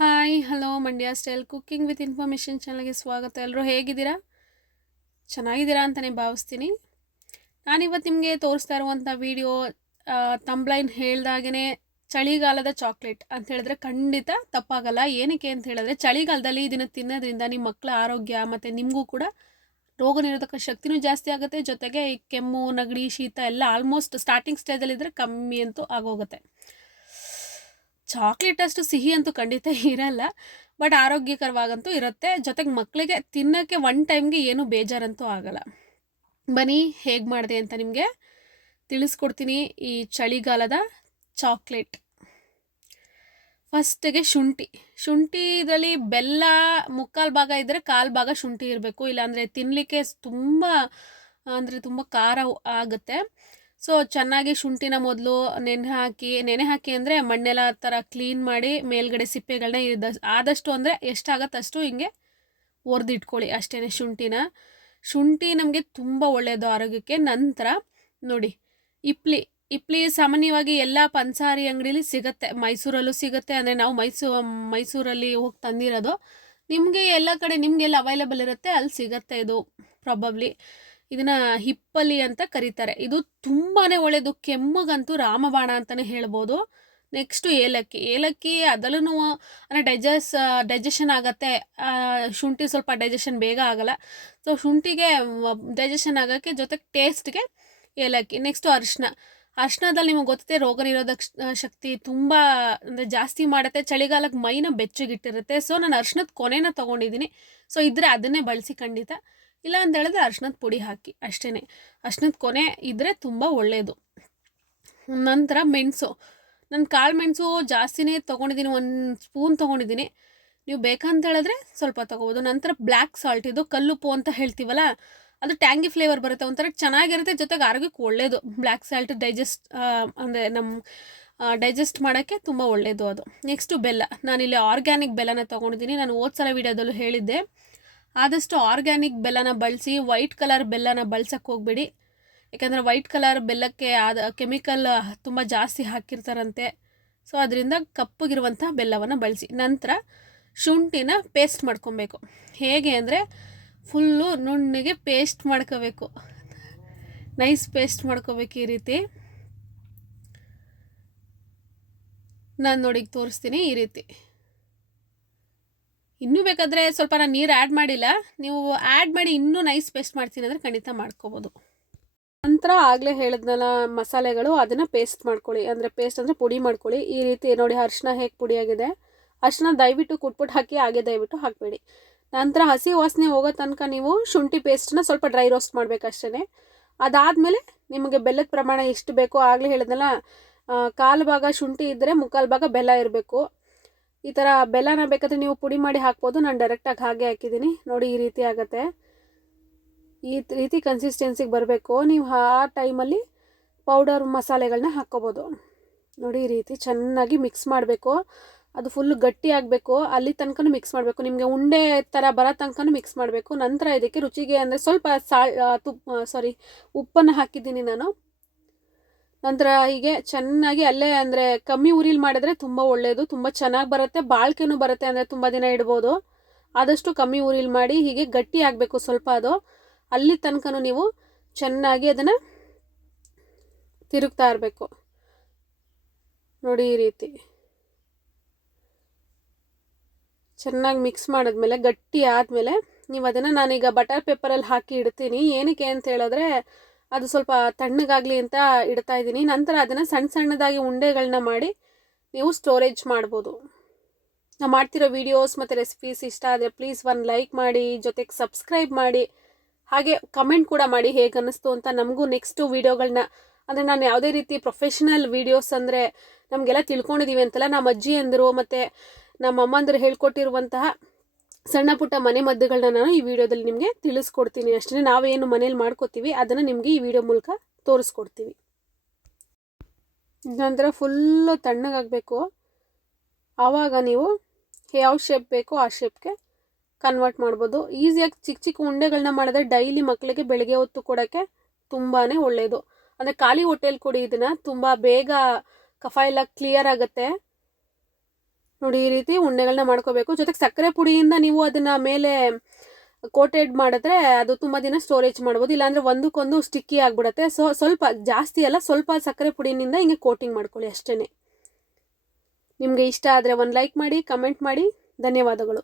Hi hello Mandya style cooking with information ಚಾನಲ್ಗೆ ಸ್ವಾಗತ. ಎಲ್ಲರೂ ಹೇಗಿದ್ದೀರಾ? ಚೆನ್ನಾಗಿದ್ದೀರಾ ಅಂತಲೇ ಭಾವಿಸ್ತೀನಿ. ನಾನಿವತ್ತು ನಿಮಗೆ ತೋರಿಸ್ತಾ ಇರುವಂಥ ವಿಡಿಯೋ ತಂಬ್ಲೈನ್ ಹೇಳ್ದಾಗೇ ಚಳಿಗಾಲದ ಚಾಕ್ಲೇಟ್ ಅಂತ ಹೇಳಿದ್ರೆ ಖಂಡಿತ ತಪ್ಪಾಗಲ್ಲ. ಏನಕ್ಕೆ ಅಂತ ಹೇಳಿದ್ರೆ ಚಳಿಗಾಲದಲ್ಲಿ ಇದನ್ನು ತಿನ್ನೋದ್ರಿಂದ ನಿಮ್ಮ ಮಕ್ಕಳ ಆರೋಗ್ಯ ಮತ್ತು ನಿಮಗೂ ಕೂಡ ರೋಗ ನಿರೋಧಕ ಶಕ್ತಿನೂ ಜಾಸ್ತಿ ಆಗುತ್ತೆ. ಜೊತೆಗೆ ಈ ಕೆಮ್ಮು ನೆಗಡಿ ಶೀತ ಎಲ್ಲ ಆಲ್ಮೋಸ್ಟ್ ಸ್ಟಾರ್ಟಿಂಗ್ ಸ್ಟೇಜಲ್ಲಿದ್ದರೆ ಕಮ್ಮಿ ಅಂತೂ ಆಗೋಗುತ್ತೆ. ಚಾಕ್ಲೇಟ್ ಅಷ್ಟು ಸಿಹಿ ಅಂತೂ ಖಂಡಿತ ಇರಲ್ಲ, ಬಟ್ ಆರೋಗ್ಯಕರವಾಗಂತೂ ಇರುತ್ತೆ. ಜೊತೆಗೆ ಮಕ್ಕಳಿಗೆ ತಿನ್ನೋಕ್ಕೆ ಒನ್ ಟೈಮ್ಗೆ ಏನೂ ಬೇಜಾರಂತೂ ಆಗಲ್ಲ. ಬನ್ನಿ ಹೇಗೆ ಮಾಡಿದೆ ಅಂತ ನಿಮಗೆ ತಿಳಿಸ್ಕೊಡ್ತೀನಿ ಈ ಚಳಿಗಾಲದ ಚಾಕ್ಲೇಟ್. ಫಸ್ಟಿಗೆ ಶುಂಠಿ ಇದರಲ್ಲಿ ಬೆಲ್ಲ ಮುಕ್ಕಾಲು ಭಾಗ ಇದ್ದರೆ ಕಾಲು ಭಾಗ ಶುಂಠಿ ಇರಬೇಕು, ಇಲ್ಲಾಂದರೆ ತಿನ್ನಲಿಕ್ಕೆ ತುಂಬ ಖಾರ ಆಗುತ್ತೆ. ಸೊ ಚೆನ್ನಾಗಿ ಶುಂಠಿನ ಮೊದಲು ನೆನೆ ಹಾಕಿ ಅಂದರೆ ಮಣ್ಣೆಲ್ಲ ಥರ ಕ್ಲೀನ್ ಮಾಡಿ ಮೇಲ್ಗಡೆ ಸಿಪ್ಪೆಗಳನ್ನ ಆದಷ್ಟು ಅಂದರೆ ಎಷ್ಟಾಗತ್ತೆ ಅಷ್ಟು ಹಿಂಗೆ ಒರೆದಿಟ್ಕೊಳ್ಳಿ ಅಷ್ಟೇ. ಶುಂಠಿ ನಮಗೆ ತುಂಬ ಒಳ್ಳೆಯದು ಆರೋಗ್ಯಕ್ಕೆ. ನಂತರ ನೋಡಿ ಇಪ್ಲಿ ಸಾಮಾನ್ಯವಾಗಿ ಎಲ್ಲ ಪಂಸಾರಿ ಅಂಗಡಿಲಿ ಸಿಗುತ್ತೆ, ಮೈಸೂರಲ್ಲೂ ಸಿಗುತ್ತೆ. ಅಂದರೆ ನಾವು ಮೈಸೂರಲ್ಲಿ ಹೋಗಿ ತಂದಿರೋದು. ನಿಮಗೆ ಎಲ್ಲ ಕಡೆ ನಿಮಗೆಲ್ಲ ಅವೈಲೇಬಲ್ ಇರುತ್ತೆ, ಅಲ್ಲಿ ಸಿಗುತ್ತೆ ಇದು ಪ್ರಾಬಬ್ಲಿ. ಇದನ್ನು ಹಿಪ್ಪಲಿ ಅಂತ ಕರೀತಾರೆ. ಇದು ತುಂಬಾ ಒಳ್ಳೆಯದು, ಕೆಮ್ಮಿಗಂತೂ ರಾಮಬಾಣ ಅಂತಲೇ ಹೇಳ್ಬೋದು. ನೆಕ್ಸ್ಟು ಏಲಕ್ಕಿ ಅದರಲ್ಲೂ ಅಂದರೆ ಡೈಜೆಷನ್ ಆಗುತ್ತೆ. ಶುಂಠಿ ಸ್ವಲ್ಪ ಡೈಜೆಷನ್ ಬೇಗ ಆಗಲ್ಲ, ಸೊ ಶುಂಠಿಗೆ ಡೈಜೆಷನ್ ಆಗೋಕ್ಕೆ, ಜೊತೆಗೆ ಟೇಸ್ಟ್ಗೆ ಏಲಕ್ಕಿ. ನೆಕ್ಸ್ಟು ಅರಿಶಿಣದಲ್ಲಿ ನಿಮಗೆ ಗೊತ್ತಿದೆ ರೋಗ ನಿರೋಧಕ ಶಕ್ತಿ ತುಂಬ ಅಂದರೆ ಜಾಸ್ತಿ ಮಾಡುತ್ತೆ. ಚಳಿಗಾಲಕ್ಕೆ ಮೈನ ಬೆಚ್ಚಗಿಟ್ಟಿರುತ್ತೆ. ಸೊ ನಾನು ಅರಿಶಿಣದ ಕೊನೆನ ತೊಗೊಂಡಿದ್ದೀನಿ. ಸೊ ಇದ್ದರೆ ಅದನ್ನೇ ಬಳಸಿ ಖಂಡಿತ. ಇಲ್ಲ ಅಂತ ಹೇಳಿದ್ರೆ ಅರಿಶಿಣದ ಪುಡಿ ಹಾಕಿ ಅಷ್ಟೇ. ಅರಿಶಿಣದ ಕೊನೆ ಇದ್ದರೆ ತುಂಬ ಒಳ್ಳೆಯದು. ನಂತರ ಮೆಣಸು, ನಾನು ಕಾಳು ಮೆಣಸು ಜಾಸ್ತಿನೇ ತೊಗೊಂಡಿದ್ದೀನಿ, 1 ಸ್ಪೂನ್ ತೊಗೊಂಡಿದ್ದೀನಿ. ನೀವು ಬೇಕಂತ ಹೇಳಿದ್ರೆ ಸ್ವಲ್ಪ ತೊಗೋಬೋದು. ನಂತರ ಬ್ಲ್ಯಾಕ್ ಸಾಲ್ಟ್, ಇದು ಕಲ್ಲುಪ್ಪು ಅಂತ ಹೇಳ್ತೀವಲ್ಲ, ಅದು ಟ್ಯಾಂಗಿ ಫ್ಲೇವರ್ ಬರುತ್ತೆ, ಒಂಥರ ಚೆನ್ನಾಗಿರುತ್ತೆ. ಜೊತೆಗೆ ಆರೋಗ್ಯಕ್ಕೆ ಒಳ್ಳೆಯದು. ಬ್ಲ್ಯಾಕ್ ಸಾಲ್ಟ್ ಅಂದರೆ ಡೈಜೆಸ್ಟ್ ಮಾಡೋಕ್ಕೆ ತುಂಬ ಒಳ್ಳೆಯದು ಅದು. ನೆಕ್ಸ್ಟು ಬೆಲ್ಲ, ನಾನಿಲ್ಲಿ ಆರ್ಗ್ಯಾನಿಕ್ ಬೆಲ್ಲನ ತೊಗೊಂಡಿದ್ದೀನಿ. ನಾನು ಸಲ ವೀಡಿಯೋದಲ್ಲೂ ಹೇಳಿದ್ದೆ, ಆದಷ್ಟು ಆರ್ಗ್ಯಾನಿಕ್ ಬೆಲ್ಲನ ಬಳಸಿ. ವೈಟ್ ಕಲರ್ ಬೆಲ್ಲನ ಬಳಸೋಕ್ಕೆ ಹೋಗಬೇಡಿ, ಯಾಕಂದರೆ ವೈಟ್ ಕಲರ್ ಬೆಲ್ಲಕ್ಕೆ ಕೆಮಿಕಲ್ ತುಂಬ ಜಾಸ್ತಿ ಹಾಕಿರ್ತಾರಂತೆ. ಸೊ ಅದರಿಂದ ಕಪ್ಪಗಿರುವಂಥ ಬೆಲ್ಲವನ್ನು ಬಳಸಿ. ನಂತರ ಶುಂಠಿನ ಪೇಸ್ಟ್ ಮಾಡ್ಕೊಬೇಕು. ಹೇಗೆ ಅಂದರೆ ಫುಲ್ಲು ನುಣ್ಣಗೆ ಪೇಸ್ಟ್ ಮಾಡ್ಕೋಬೇಕು, ನೈಸ್ ಪೇಸ್ಟ್ ಮಾಡ್ಕೋಬೇಕು. ಈ ರೀತಿ ನಾನು ನೋಡಿ ತೋರಿಸ್ತೀನಿ. ಈ ರೀತಿ ಇನ್ನೂ ಬೇಕಾದರೆ ಸ್ವಲ್ಪ ನಾನು ನೀರು ಆ್ಯಡ್ ಮಾಡಿಲ್ಲ, ನೀವು ಆ್ಯಡ್ ಮಾಡಿ ಇನ್ನೂ ನೈಸ್ ಪೇಸ್ಟ್ ಮಾಡ್ತೀನಿ ಅಂದರೆ ಖಂಡಿತ ಮಾಡ್ಕೋಬೋದು. ನಂತರ ಆಗಲೇ ಹೇಳಿದ್ನಲ್ಲ ಮಸಾಲೆಗಳು, ಅದನ್ನು ಪೇಸ್ಟ್ ಮಾಡ್ಕೊಳ್ಳಿ. ಅಂದರೆ ಪೇಸ್ಟ್ ಅಂದರೆ ಪುಡಿ ಮಾಡ್ಕೊಳ್ಳಿ. ಈ ರೀತಿ ನೋಡಿ ಅರಿಶಿನ ಹೇಗೆ ಪುಡಿಯಾಗಿದೆ. ಅರಿಶಿನ ದಯವಿಟ್ಟು ಕುಟ್ಬಿಟ್ಟು ಹಾಕಿ, ಹಾಗೆ ದಯವಿಟ್ಟು ಹಾಕಬೇಡಿ. ನಂತರ ಹಸಿ ವಾಸನೆ ಹೋಗೋ ತನಕ ನೀವು ಶುಂಠಿ ಪೇಸ್ಟನ್ನ ಸ್ವಲ್ಪ ಡ್ರೈ ರೋಸ್ಟ್ ಮಾಡಬೇಕಷ್ಟೇ. ಅದಾದಮೇಲೆ ನಿಮಗೆ ಬೆಲ್ಲದ ಪ್ರಮಾಣ ಎಷ್ಟು ಬೇಕೋ, ಆಗಲೇ ಹೇಳಿದ್ನಲ್ಲ, ಕಾಲು ಭಾಗ ಶುಂಠಿ ಇದ್ದರೆ ಮುಕ್ಕಾಲು ಭಾಗ ಬೆಲ್ಲ ಇರಬೇಕು. ಈ ಥರ ಬೆಲ್ಲನ ಬೇಕಾದರೆ ನೀವು ಪುಡಿ ಮಾಡಿ ಹಾಕ್ಬೋದು. ನಾನು ಡೈರೆಕ್ಟಾಗಿ ಹಾಗೆ ಹಾಕಿದ್ದೀನಿ. ನೋಡಿ ಈ ರೀತಿ ಆಗುತ್ತೆ. ಈ ರೀತಿ ಕನ್ಸಿಸ್ಟೆನ್ಸಿಗೆ ಬರಬೇಕು. ನೀವು ಆ ಟೈಮಲ್ಲಿ ಪೌಡರ್ ಮಸಾಲೆಗಳನ್ನ ಹಾಕ್ಕೋಬೋದು. ನೋಡಿ ಈ ರೀತಿ ಚೆನ್ನಾಗಿ ಮಿಕ್ಸ್ ಮಾಡಬೇಕು. ಅದು ಫುಲ್ ಗಟ್ಟಿ ಆಗಬೇಕು, ಅಲ್ಲಿ ತನಕ ಮಿಕ್ಸ್ ಮಾಡಬೇಕು. ನಿಮಗೆ ಉಂಡೆ ಥರ ಬರೋ ತನಕ ಮಿಕ್ಸ್ ಮಾಡಬೇಕು. ನಂತರ ಇದಕ್ಕೆ ರುಚಿಗೆ ಅಂದರೆ ಸ್ವಲ್ಪ ಉಪ್ಪನ್ನು ಹಾಕಿದ್ದೀನಿ ನಾನು. ನಂತರ ಹೀಗೆ ಚೆನ್ನಾಗಿ ಅಲ್ಲೇ ಅಂದರೆ ಕಮ್ಮಿ ಉರಿಲಿ ಮಾಡಿದ್ರೆ ತುಂಬ ಒಳ್ಳೆಯದು, ತುಂಬ ಚೆನ್ನಾಗಿ ಬರುತ್ತೆ, ಬಾಳ್ಕೆನೂ ಬರುತ್ತೆ. ಅಂದರೆ ತುಂಬ ದಿನ ಇಡ್ಬೋದು. ಆದಷ್ಟು ಕಮ್ಮಿ ಉರಿಲಿ ಮಾಡಿ. ಹೀಗೆ ಗಟ್ಟಿ ಆಗಬೇಕು ಸ್ವಲ್ಪ ಅದು. ಅಲ್ಲಿ ತನಕ ನೀವು ಚೆನ್ನಾಗಿ ಅದನ್ನು ತಿರುಗ್ತಾ ಇರಬೇಕು. ನೋಡಿ ಈ ರೀತಿ ಚೆನ್ನಾಗಿ ಮಿಕ್ಸ್ ಮಾಡಿದ್ಮೇಲೆ, ಗಟ್ಟಿ ಆದಮೇಲೆ ನೀವು ಅದನ್ನು, ನಾನೀಗ ಬಟರ್ ಪೇಪರಲ್ಲಿ ಹಾಕಿ ಇಡ್ತೀನಿ. ಏನಕ್ಕೆ ಅಂತ ಹೇಳಿದ್ರೆ ಅದು ಸ್ವಲ್ಪ ತಣ್ಣಗಾಗಲಿ ಅಂತ ಇಡ್ತಾ ಇದ್ದೀನಿ. ನಂತರ ಅದನ್ನು ಸಣ್ಣದಾಗಿ ಉಂಡೆಗಳನ್ನ ಮಾಡಿ ನೀವು ಸ್ಟೋರೇಜ್ ಮಾಡ್ಬೋದು. ನಾನು ಮಾಡ್ತಿರೋ ವೀಡಿಯೋಸ್ ಮತ್ತು ರೆಸಿಪೀಸ್ ಇಷ್ಟ ಆದರೆ ಪ್ಲೀಸ್ ಒಂದು ಲೈಕ್ ಮಾಡಿ, ಜೊತೆಗೆ ಸಬ್ಸ್ಕ್ರೈಬ್ ಮಾಡಿ, ಹಾಗೆ ಕಮೆಂಟ್ ಕೂಡ ಮಾಡಿ ಹೇಗೆ ಅನ್ನಿಸ್ತು ಅಂತ. ನಮಗೂ ನೆಕ್ಸ್ಟು ವೀಡಿಯೋಗಳನ್ನ, ಅಂದರೆ ನಾನು ಯಾವುದೇ ರೀತಿ ಪ್ರೊಫೆಷ್ನಲ್ ವೀಡಿಯೋಸ್ ಅಂದರೆ ನಮಗೆಲ್ಲ ತಿಳ್ಕೊಂಡಿದ್ದೀವಿ ಅಂತಲ್ಲ, ನಮ್ಮ ಅಜ್ಜಿ ಅಂದರು ಮತ್ತು ನಮ್ಮ ಅಮ್ಮಂದರು ಹೇಳ್ಕೊಟ್ಟಿರುವಂತಹ ಸಣ್ಣ ಪುಟ್ಟ ಮನೆ ಮದ್ದುಗಳನ್ನ ನಾನು ಈ ವಿಡಿಯೋದಲ್ಲಿ ನಿಮಗೆ ತಿಳಿಸ್ಕೊಡ್ತೀನಿ ಅಷ್ಟೇ. ನಾವೇನು ಮನೇಲಿ ಮಾಡ್ಕೋತೀವಿ ಅದನ್ನು ನಿಮಗೆ ಈ ವಿಡಿಯೋ ಮೂಲಕ ತೋರಿಸ್ಕೊಡ್ತೀವಿ. ನಂತರ ಫುಲ್ಲು ತಣ್ಣಗಾಗಬೇಕು. ಆವಾಗ ನೀವು ಯಾವ ಶೇಪ್ ಬೇಕೋ ಆ ಶೇಪ್ಗೆ ಕನ್ವರ್ಟ್ ಮಾಡ್ಬೋದು. ಈಸಿಯಾಗಿ ಚಿಕ್ಕ ಉಂಡೆಗಳನ್ನ ಮಾಡಿದ್ರೆ ಡೈಲಿ ಮಕ್ಕಳಿಗೆ ಬೆಳಗ್ಗೆ ಹೊತ್ತು ಕೊಡೋಕ್ಕೆ ತುಂಬಾ ಒಳ್ಳೆಯದು. ಅಂದರೆ ಖಾಲಿ ಹೊಟ್ಟೆಯಲ್ಲಿ ಕೊಡಿ ಇದನ್ನು, ತುಂಬ ಬೇಗ ಕಫ ಎಲ್ಲ ಕ್ಲಿಯರ್ ಆಗುತ್ತೆ. ನೋಡಿ ಈ ರೀತಿ ಉಂಡೆಗಳನ್ನ ಮಾಡ್ಕೋಬೇಕು. ಜೊತೆಗೆ ಸಕ್ಕರೆ ಪುಡಿಯಿಂದ ನೀವು ಅದನ್ನು ಮೇಲೆ ಕೋಟೆಡ್ ಮಾಡಿದ್ರೆ ಅದು ತುಂಬ ದಿನ ಸ್ಟೋರೇಜ್ ಮಾಡ್ಬೋದು. ಇಲ್ಲಾಂದರೆ ಒಂದಕ್ಕೊಂದು ಸ್ಟಿಕ್ಕಿ ಆಗಿಬಿಡುತ್ತೆ. ಸೊ ಸ್ವಲ್ಪ ಜಾಸ್ತಿ ಅಲ್ಲ, ಸ್ವಲ್ಪ ಸಕ್ಕರೆ ಪುಡಿಯಿಂದ ಹಿಂಗೆ ಕೋಟಿಂಗ್ ಮಾಡ್ಕೊಳ್ಳಿ ಅಷ್ಟೇ. ನಿಮಗೆ ಇಷ್ಟ ಆದರೆ ಒಂದು ಲೈಕ್ ಮಾಡಿ, ಕಮೆಂಟ್ ಮಾಡಿ. ಧನ್ಯವಾದಗಳು.